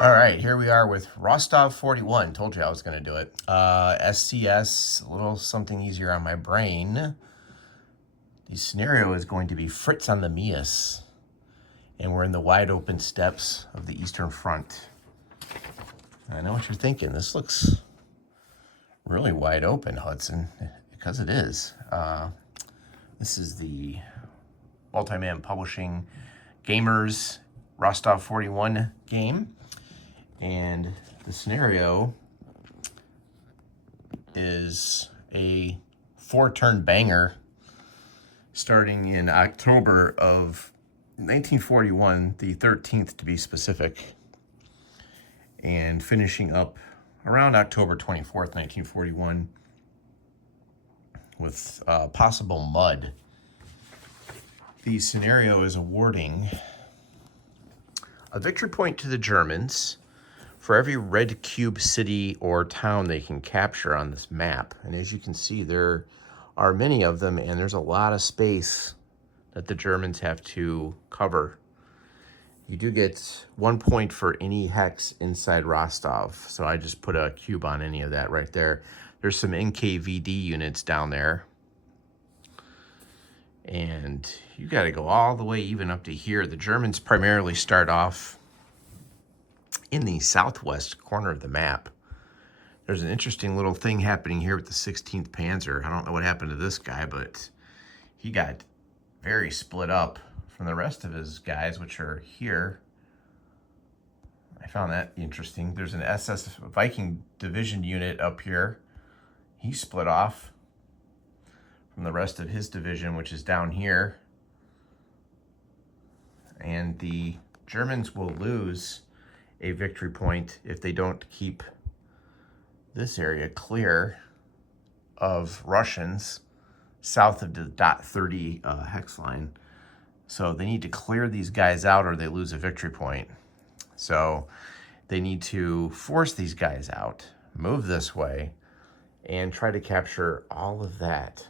All right, here we are with Rostov 41. Told you I was going to do it. SCS, a little something easier on my brain. The scenario is going to be Fritz on the Mius. And we're in the wide open steppes of the Eastern Front. I know what you're thinking. This looks really wide open, Hudson, because it is. This is the Multi-Man Publishing Gamers Rostov 41 game. And the scenario is a 4-turn banger starting in October of 1941, the 13th to be specific, and finishing up around October 24th, 1941 with possible mud. The scenario is awarding a victory point to the Germans for every red cube city or town they can capture on this map. And as you can see, there are many of them, and there's a lot of space that the Germans have to cover. You do get 1 point for any hex inside Rostov. So I just put a cube on any of that right there. There's some NKVD units down there. And you got to go all the way even up to here. The Germans primarily start off in the southwest corner of the map. There's an interesting little thing happening here with the 16th Panzer. I don't know what happened to this guy, but he got very split up from the rest of his guys, which are here. I found that interesting. There's an SS Viking division unit up here. He split off from the rest of his division, which is down here. And the Germans will lose a victory point if they don't keep this area clear of Russians south of the .30 hex line. So they need to clear these guys out or they lose a victory point. So they need to force these guys out, move this way, and try to capture all of that.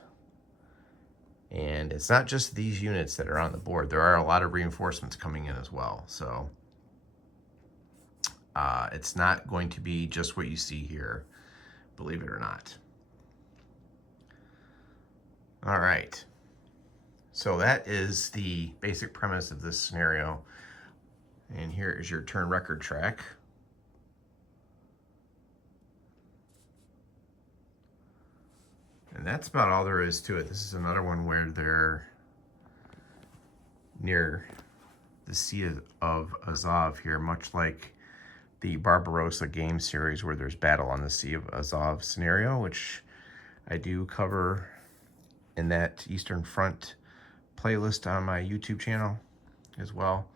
And it's not just these units that are on the board. There are a lot of reinforcements coming in as well. So it's not going to be just what you see here, believe it or not. All right. So that is the basic premise of this scenario. And here is your turn record track. And that's about all there is to it. This is another one where they're near the Sea of Azov here, much like the Barbarossa game series where there's battle on the Sea of Azov scenario, which I do cover in that Eastern Front playlist on my YouTube channel as well.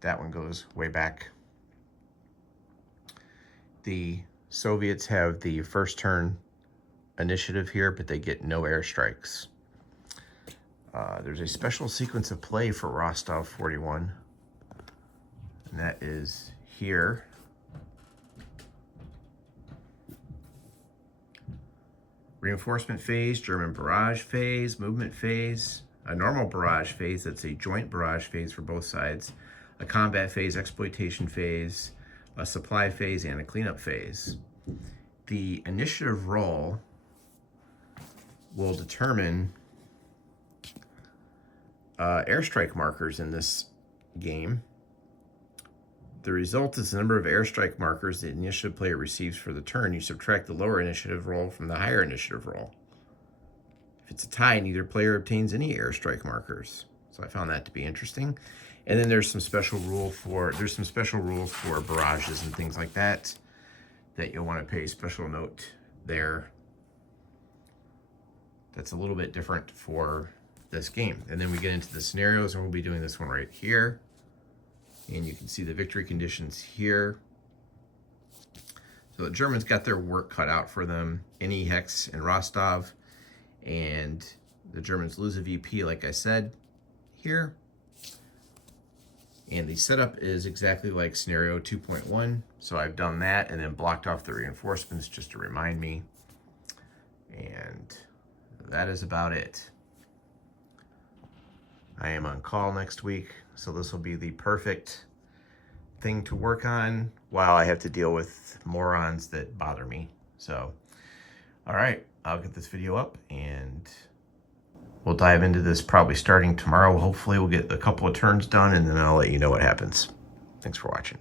That one goes way back. The Soviets have the first turn initiative here, but they get no airstrikes. There's a special sequence of play for Rostov 41, and that is here. Reinforcement phase, German barrage phase, movement phase, a normal barrage phase, that's a joint barrage phase for both sides, a combat phase, exploitation phase, a supply phase, and a cleanup phase. The initiative roll will determine airstrike markers in this game. The result is the number of airstrike markers the initiative player receives for the turn. You subtract the lower initiative roll from the higher initiative roll. If it's a tie, neither player obtains any airstrike markers. So I found that to be interesting. And then there's some special rules for barrages and things like that you'll want to pay special note there. That's a little bit different for this game. And then we get into the scenarios, and we'll be doing this one right here. And you can see the victory conditions here. So the Germans got their work cut out for them. Any hex in Rostov, and the Germans lose a VP, like I said, here. And the setup is exactly like scenario 2.1. So I've done that and then blocked off the reinforcements just to remind me. And that is about it. I am on call next week, so this will be the perfect thing to work on while I have to deal with morons that bother me. So, all right, I'll get this video up and we'll dive into this probably starting tomorrow. Hopefully we'll get a couple of turns done and then I'll let you know what happens. Thanks for watching.